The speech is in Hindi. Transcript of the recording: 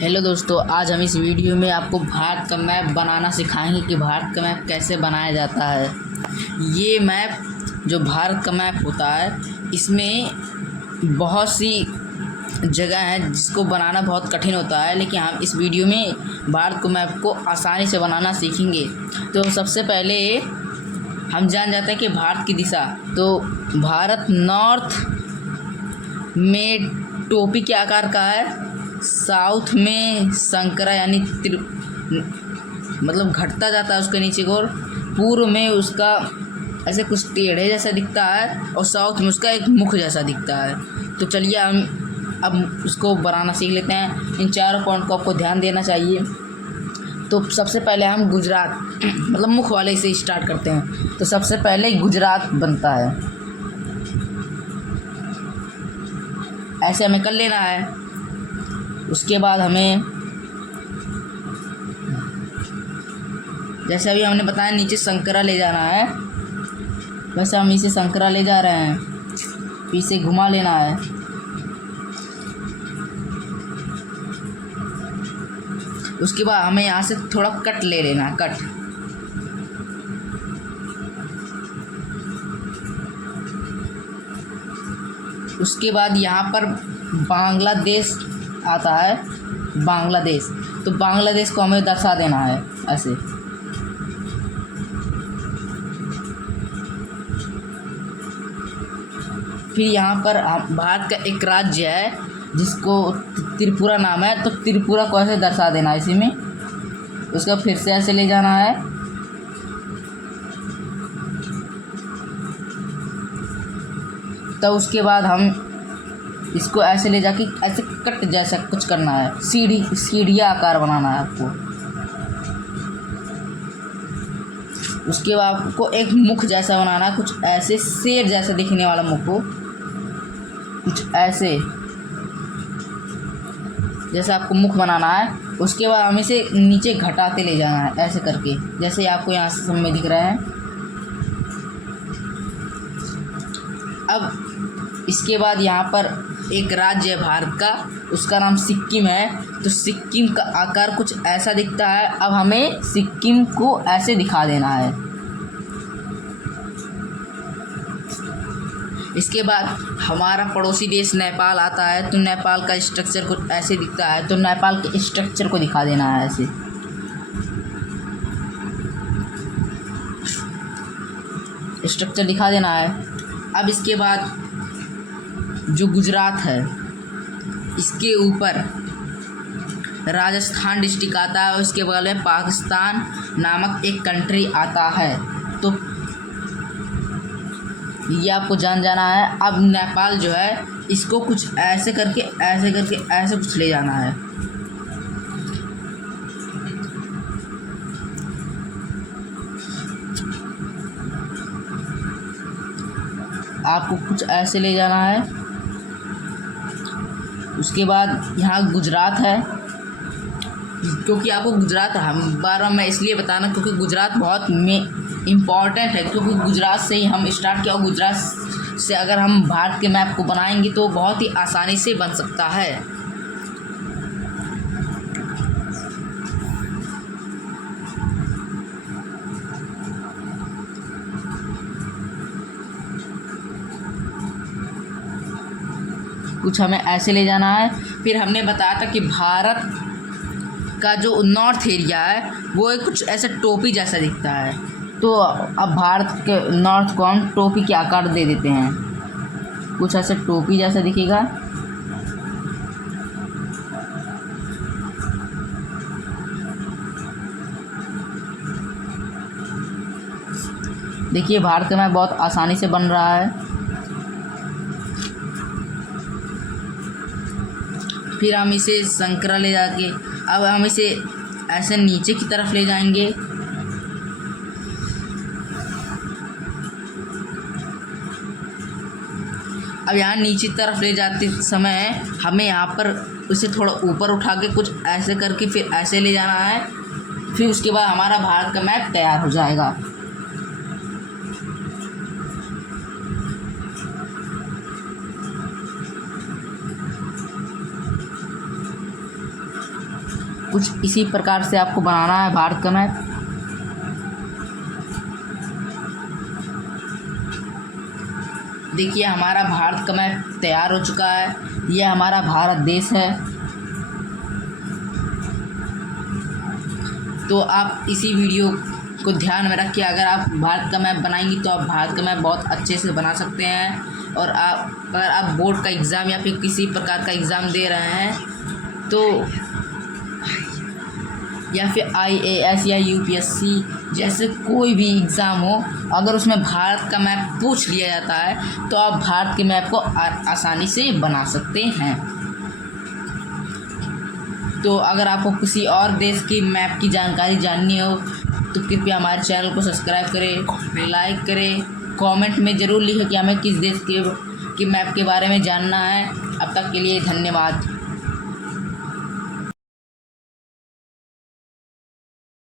हेलो दोस्तों, आज हम इस वीडियो में आपको भारत का मैप बनाना सिखाएंगे कि भारत का मैप कैसे बनाया जाता है। ये मैप जो भारत का मैप होता है, इसमें बहुत सी जगह हैं जिसको बनाना बहुत कठिन होता है, लेकिन हम इस वीडियो में भारत को मैप को आसानी से बनाना सीखेंगे। तो सबसे पहले हम जान जाते हैं कि भारत की दिशा। तो भारत नॉर्थ में टोपी के आकार का है, साउथ में संकरा यानी मतलब घटता जाता है उसके नीचे की ओर, पूर्व में उसका ऐसे कुछ टेढ़े जैसा दिखता है और साउथ में उसका एक मुख जैसा दिखता है। तो चलिए हम अब उसको बनाना सीख लेते हैं। इन चारों पॉइंट को आपको ध्यान देना चाहिए। तो सबसे पहले हम गुजरात मतलब मुख वाले से स्टार्ट करते हैं। तो सबसे पहले गुजरात बनता है, ऐसे हमें कर लेना है। उसके बाद हमें जैसे अभी हमने बताया नीचे संकरा ले जाना है, वैसे हम इसे संकरा ले जा रहे हैं, फिर इसे घुमा लेना है। उसके बाद हमें यहाँ से थोड़ा कट ले लेना है, कट। उसके बाद यहाँ पर बांग्लादेश आता है, बांग्लादेश। तो बांग्लादेश को हमें दर्शा देना है ऐसे। फिर यहाँ पर भारत का एक राज्य है जिसको त्रिपुरा नाम है, तो त्रिपुरा को ऐसे दर्शा देना है इसी में। उसका फिर से ऐसे ले जाना है। तो उसके बाद हम इसको ऐसे ले जाके ऐसे कट जैसा कुछ करना है, सीढ़िया आकार बनाना है आपको। उसके बाद आपको एक मुख जैसा बनाना है, कुछ ऐसे शेर जैसा दिखने वाला मुख हो, कुछ ऐसे जैसे आपको मुख बनाना है। उसके बाद हम इसे नीचे घटाते ले जाना है ऐसे करके, जैसे आपको यहाँ से सब में दिख रहा है। अब इसके बाद यहाँ पर एक राज्य है भारत का, उसका नाम सिक्किम है। तो सिक्किम का आकार कुछ ऐसा दिखता है। अब हमें सिक्किम को ऐसे दिखा देना है। इसके बाद हमारा पड़ोसी देश नेपाल आता है। तो नेपाल का स्ट्रक्चर कुछ ऐसे दिखता है, तो नेपाल के स्ट्रक्चर को दिखा देना है ऐसे। स्ट्रक्चर दिखा देना है। अब इसके बाद जो गुजरात है, इसके ऊपर राजस्थान डिस्ट्रिक्ट आता है और उसके बगल में पाकिस्तान नामक एक कंट्री आता है। तो ये आपको जाना है। अब नेपाल जो है, इसको कुछ ऐसे करके ऐसे कुछ ले जाना है। आपको कुछ ऐसे ले जाना है। उसके बाद यहाँ गुजरात है, क्योंकि आपको गुजरात हम बार बार मैं इसलिए बताना क्योंकि गुजरात बहुत इम्पॉर्टेंट है, क्योंकि गुजरात से ही हम स्टार्ट किया और गुजरात से अगर हम भारत के मैप को बनाएंगे तो बहुत ही आसानी से बन सकता है। कुछ हमें ऐसे ले जाना है। फिर हमने बताया था कि भारत का जो नॉर्थ एरिया है वो कुछ ऐसे टोपी जैसा दिखता है। तो अब भारत के नॉर्थ को हम टोपी के आकार दे देते हैं, कुछ ऐसे टोपी जैसा दिखेगा। देखिए भारत का मैप बहुत आसानी से बन रहा है। फिर हम इसे संकरा ले जाके अब हम इसे ऐसे नीचे की तरफ ले जाएंगे। अब यहाँ नीचे की तरफ ले जाते समय हमें यहाँ पर उसे थोड़ा ऊपर उठा के कुछ ऐसे करके फिर ऐसे ले जाना है। फिर उसके बाद हमारा भारत का मैप तैयार हो जाएगा। कुछ इसी प्रकार से आपको बनाना है भारत का मैप। देखिए हमारा भारत का मैप तैयार हो चुका है। यह हमारा भारत देश है। तो आप इसी वीडियो को ध्यान में रखिए, अगर आप भारत का मैप बनाएंगी तो आप भारत का मैप बहुत अच्छे से बना सकते हैं। और अगर आप बोर्ड का एग्ज़ाम या फिर किसी प्रकार का एग्ज़ाम दे रहे हैं तो या फिर IAS या UPSC जैसे कोई भी एग्ज़ाम हो, अगर उसमें भारत का मैप पूछ लिया जाता है तो आप भारत के मैप को आसानी से बना सकते हैं। तो अगर आपको किसी और देश की मैप की जानकारी जाननी हो तो कृपया हमारे चैनल को सब्सक्राइब करें, लाइक करें, कमेंट में ज़रूर लिखें कि हमें किस देश के मैप के बारे में जानना है। अब तक के लिए धन्यवाद।